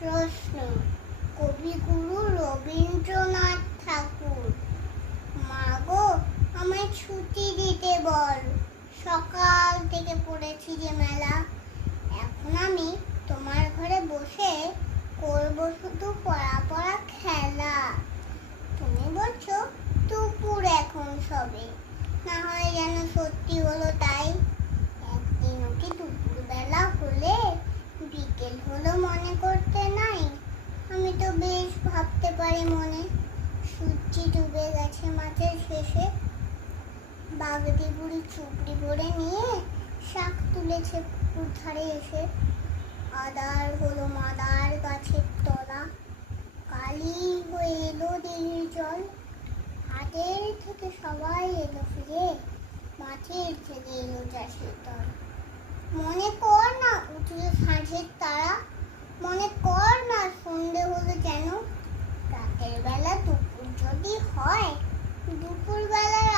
প্রশ্ন, কবিগুরু রবীন্দ্রনাথ ঠাকুর। মা গো, আমায় ছুটি দিতে বল, সকাল থেকে পড়েছি যে মেলা। এখন আমি তোমার ঘরে বসে করবো শুধু পড়া পড়া খেলা। তুমি বলছো দুপুর এখন সবে, না হয় যেন সত্যি হলো তাই। একদিনও কি দুপুর বেলা হলে বিকেল হলো মনে করতে নাই? আমি তো বেশ ভাবতে পারি মনে, সূর্যি ডুবে গেছে মাঠের শেষে। বাগদি বুড়ি চুপড়ি ভরে নিয়ে শাক তুলেছে পুকুর ধারে এসে। আদার হলো মাদার গাছের তলা, কালি হয়ে এলো দিঘির জল। হাটের থেকে সবাই এলো ফিরে, মাঠের থেকে এলো চাষের দল। মনে কর না উঠল সাঁঝের তারা, মনে কর না সন্ধে হলো যেন। রাতের বেলা দুপুর যদি হয়, দুপুর বেলার